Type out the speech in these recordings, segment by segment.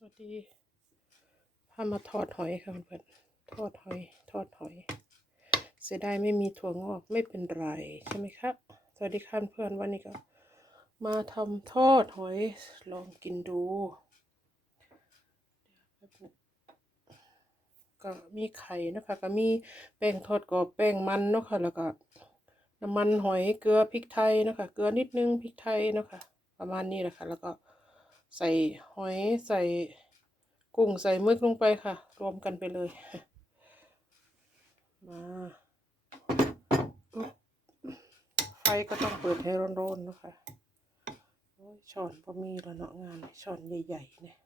สวัสดีพามาทอดหอยค่ะเพื่อนทอดหอย ทอดหอย เสียดายไม่มีถั่วงอกไม่เป็นไรใช่ไหมครับ สวัสดีค่ะเพื่อนวันนี้ก็ มาทำทอดหอยลองกินดูก็มีไข่นะคะ ก็มีแป้งทอดกรอบแป้งมันเนาะค่ะแล้วก็น้ำมันหอยเกลือพริกไทยเนาะคะ เกลือนิดนึงพริกไทยเนาะค่ะประมาณนี้แหละค่ะแล้วก็ ใส่หอยใส่กุ้งใส่มึกลงไปค่ะ รวมกันไปเลย มาไฟก็ต้องเปิดให้ร้อนๆนะคะช้อนพอมีแล้วเนาะงานช้อนใหญ่ๆเนี่ย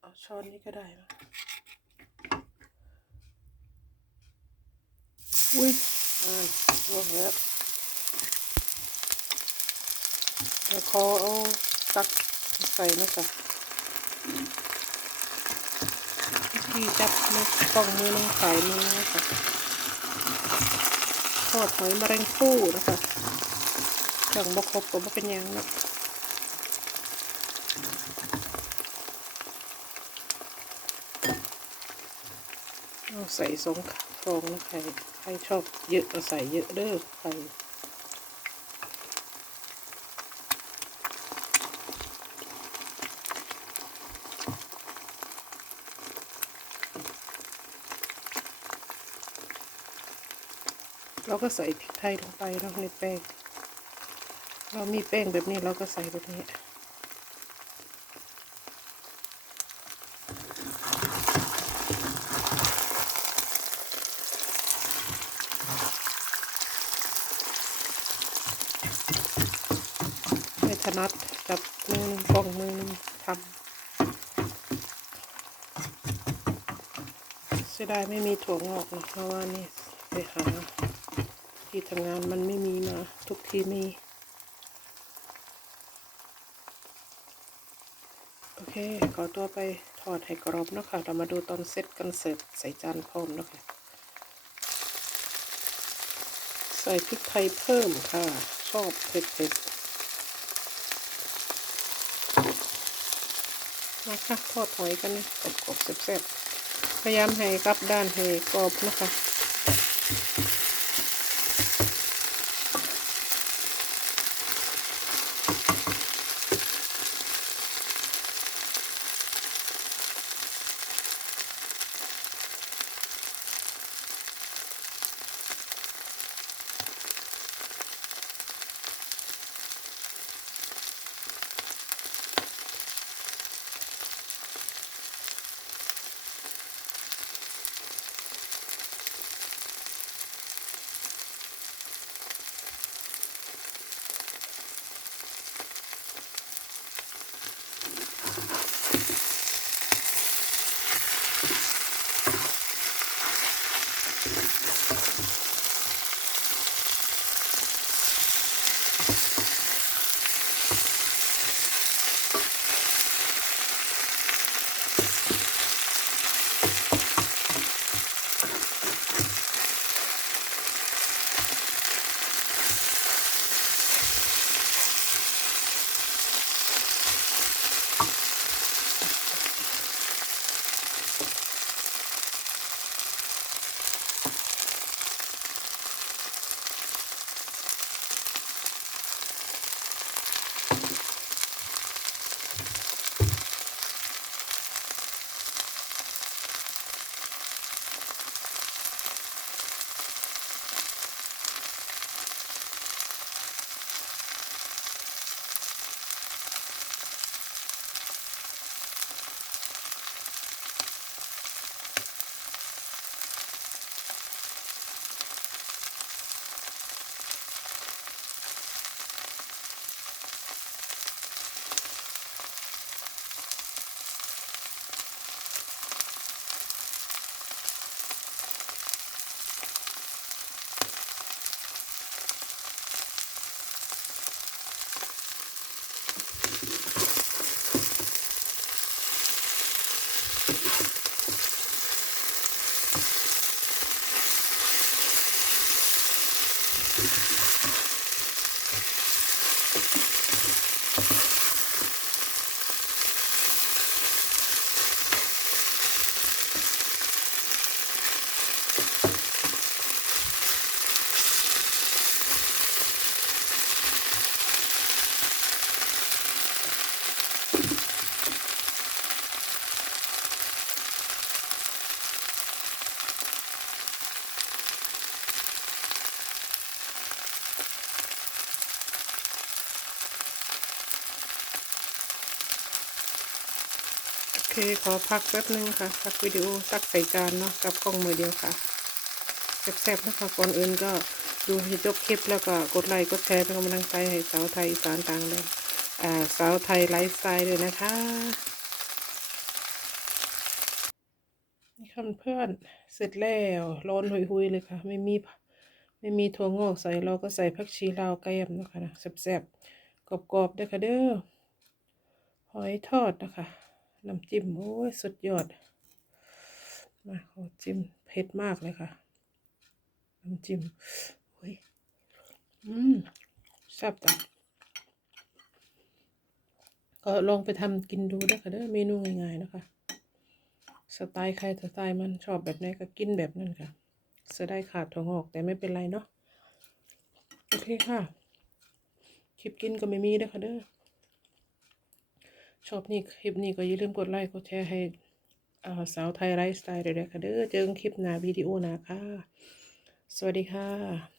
เอาช้อนนี้ก็ได้นะอุ้ยอ่าร่วงแล้ว เดี๋ยวขอเอาตักใส่นะคะที่จับมือกล้องมือน้องสายมือนะคะทอดหอยมะเร็งฟูนะคะจังบกครบก็บ่เป็นยังเนาะเอาใส่สองฟองนะใครใครชอบเยอะก็ใส่เยอะเด้อใคร เราก็ใส่พริกไทยลงไปแล้วในแป้ง เรามีแป้งแบบนี้เราก็ใส่แบบนี้ไม่ถนัดจับมือนึงฟองมือนึงทำเสียดายไม่มีถั่วงอกนะเพราะว่านี่ไปหา ที่ทำงานมันไม่มีมา ทุกที่มี โอเค ขอตัวไปทอดให้กรอบนะคะเรามาดูตอนเซตกันเสิร์ฟใส่จานพร้อมนะคะ ใส่พริกไทยเพิ่มค่ะ ชอบเผ็ดๆมาค่ะทอดหอยกันกรอบๆแซ่บๆพยายามให้กลับด้านให้กรอบนะคะ คขอพักแป๊บนึงค่ะพักวิดีโอตักใส่จานเนาะกับกล้องมือเดียวค่ะแซ่บๆนะคะก่อนอื่นก็ดูให้จบคลิปแล้วก็กดไลค์กดแชร์เป็นกำลังใจให้สาวไทยสานต่างเลยอ่าสาวไทยไลฟ์สไตล์ด้วยนะคะนี่ค่ะเพื่อนเสร็จแล้วร้อนหุยๆเลยค่ะ ไม่มีไม่มีถั่วงอกใส่เราก็ใส่ผักชีลาวแก้มนะคะนะแซ่บๆกรอบๆด้วยค่ะเด้อหอยทอดนะคะ น้ำจิ้มโอ้ยสุดยอด มาขอจิ้มเผ็ดมากเลยค่ะ น้ำจิ้มโอ้ยอืมแซ่บจังก็ลองไปทำกินดูด้ค่ะเด้อเมนูง่ายๆนะคะ สไตล์ใครสไตล์มันชอบแบบไหนก็กินแบบนั้นค่ะจะได้ขาดถั่วงอกแต่ไม่เป็นไรเนาะโอเคค่ะ คลิปกินก็ไม่มีด้ค่ะเด้อ ชอบนี่คลิปนี้ก็อย่าลืมกดไลค์กดแชร์ให้อ่าสาวไทยไลฟ์สไตล์ด้วยนะคะเด้อเจอกันคลิปหน้าวิดีโอหน้าค่ะ สวัสดีค่ะ